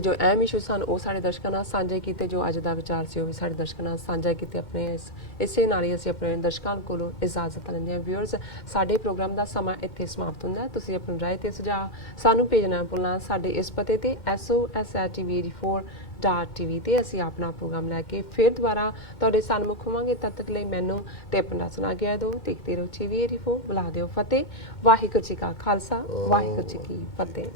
ਜੋ ਅਹਿਮ ਇਸ਼ੂ ਸਨ ਉਹ ਸਾਡੇ ਦਰਸ਼ਕਾਂ ਨਾਲ ਸਾਂਝੇ ਕੀਤੇ, ਜੋ ਅੱਜ ਦਾ ਵਿਚਾਰ ਸੀ ਉਹ ਵੀ ਸਾਡੇ ਦਰਸ਼ਕਾਂ ਨਾਲ ਸਾਂਝਾ ਕੀਤੇ। ਆਪਣੇ ਇਸੇ ਨਾਲ ਹੀ ਅਸੀਂ ਆਪਣੇ ਦਰਸ਼ਕਾਂ ਕੋਲੋਂ ਇਜਾਜ਼ਤ ਲੈਂਦੇ ਹਾਂ। ਵਿਊਅਰਸ, ਸਾਡੇ ਪ੍ਰੋਗਰਾਮ ਦਾ ਸਮਾਂ ਇੱਥੇ ਸਮਾਪਤ ਹੁੰਦਾ ਹੈ। ਤੁਸੀਂ ਆਪਣੀ ਰਾਏ ਤੇ ਸੁਝਾਅ ਸਾਨੂੰ ਭੇਜਣਾ ਭੁੱਲਣਾ ਸਾਡੇ ਇਸ ਪਤੇ ਤੇ sos@tv84.tv ਤੇ ਅਸੀਂ ਆਪਣਾ ਪ੍ਰੋਗਰਾਮ ਲੈ ਕੇ ਫਿਰ ਦੁਬਾਰਾ ਤੁਹਾਡੇ ਸਨਮੁਖ ਹੋਵਾਂਗੇ। ਤਦ ਤੱਕ ਲਈ ਮੈਨੂੰ ਤੇ ਆਪਣਾ ਸੁਣਾ ਗਿਆ ਦੋ। ਦੇਖਦੇ ਰਹੋ TV84, ਬੁਲਾ ਦਿਓ ਫਤਿਹ। ਵਾਹਿਗੁਰੂ ਜੀ ਕਾ ਖਾਲਸਾ, ਵਾਹਿਗੁਰੂ ਜੀ ਕੀ ਫਤਿਹ।